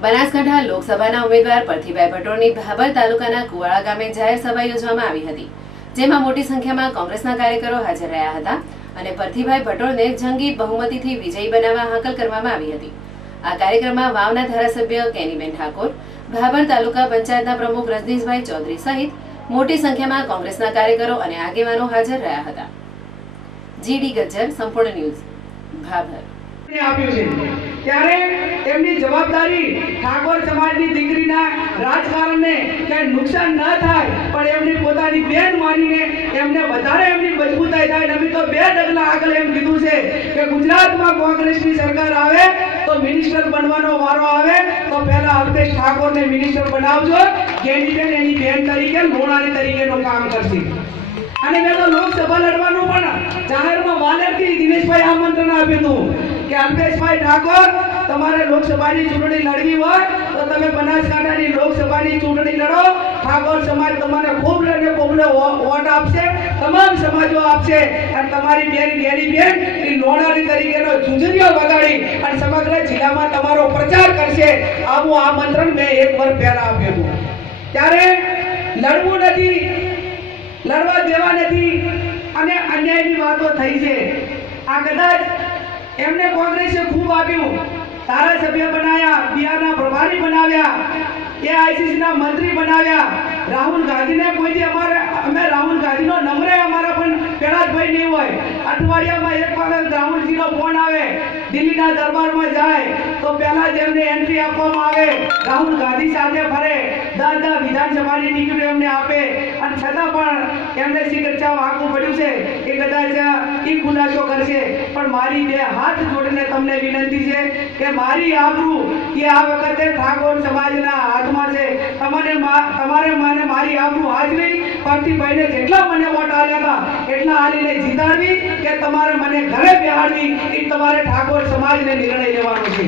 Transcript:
બનાસકાંઠા લોકસભાના ઉમેદવાર પરથીભાઈ ભટોળની ભાભર તાલુકાના કુવાડા ગામે જાહેર સભા યોજવામાં આવી હતી, જેમાં મોટી સંખ્યામાં કોંગ્રેસના કાર્યકરો હાજર રહ્યા હતા અને પરથીભાઈ ભટોળને જંગી બહુમતીથી વિજયી બનાવવા હાકલ કરવામાં આવી હતી। આ કાર્યક્રમમાં વાવના ધારાસભ્ય કેનીબેન ઠાકોર, ભાભર તાલુકા પંચાયતના પ્રમુખ રજનીશભાઈ ચૌધરી સહિત મોટી સંખ્યામાં કોંગ્રેસના કાર્યકરો અને આગેવાનો હાજર રહ્યા હતા। જીડી ગજ્જર, સંપૂર્ણ ન્યૂઝ, ભાભર। ત્યારે એમની જવાબદારી ઠાકોર સમાજની દીકરીના રાજકારણને કે નુકસાન ન થાય પણ એમની પોતાની બેન માનીને એમને વધારે એમની મજબૂતાઈ થાય। અમે તો બે ડગલા આગળ એમ કીધું છે કે ગુજરાતમાં કોંગ્રેસની સરકાર આવે તો મિનિસ્ટર બનવાનો વારો આવે તો પહેલા અલ્પેશ ઠાકોરને મિનિસ્ટર બનાવજો, કેનીબેન એની બેન તરીકે લોણાની તરીકેનું કામ કરશે। અને મેં તો લોકસભા લડવાનું પણ જાહેરમાં વાલેરથી દિનેશભાઈ આમંત્રણ આપ્યું હતું કે અલ્પેશભાઈ ઠાકોર, તમારે લોકસભાની ચૂંટણી લડવી હોય તો તમે બનાસકાંઠાની લોકસભાની ચૂંટણી લડો। ઠાકોર સમાજ તમને ખૂબ વોટ આપશે, તમામ સમાજો આપશે અને તમારી બેન કેનીબેન એ લોણાની તરીકેનો ઝુંઝરિયો વગાડી અને સમગ્ર જિલ્લામાં તમારો પ્રચાર કરશે। આવું આમંત્રણ મેં એક વર્ષ પહેલા આપ્યું હતું। ત્યારે લડવું નથી, લડવા દેવા નથી અને અન્યાયની વાતો થઈ છે। આ કદાચ એમને કોંગ્રેસે ખૂબ આપ્યું, ધારાસભ્ય બનાવ્યા, બિહારના પ્રભારી બનાવ્યા, એઆઈસીસીના મંત્રી બનાવ્યા। રાહુલ ગાંધીને કોઈથી અમે રાહુલ ગાંધીનો નંબર અમારા પણ પેલાજભાઈ નહીં હોય, અઠવાડિયામાં એક વખત રાહુલજીનો ફોન આવે, દિલ્હીના દરબારમાં જાય તો પહેલા જ એમને એન્ટ્રી આપવામાં આવે, રાહુલ ગાંધી સાથે ફરે, 10 વિધાનસભાની ટિકિટો એમને આપે અને છતાં પણ એમને સિગરેટ વાગવું પડ્યું છે। એ કદાચ એ ખુલાસો કરશે પણ મારી બે હાથ જોડીને તમને વિનંતી છે કે મારી આબરૂ એ આ વખતે ઠાકોર સમાજના હાથમાં છે। તમારે મને મારી આબરૂ હાજરી પરથીભાઈને જેટલા મને વોટ આલ્યા હતા એટલા આલીને જીતાડવી કે તમારે મને ઘરે બેહાડવી એ તમારે ઠાકોર સમાજને નિર્ણય લેવાનો છે।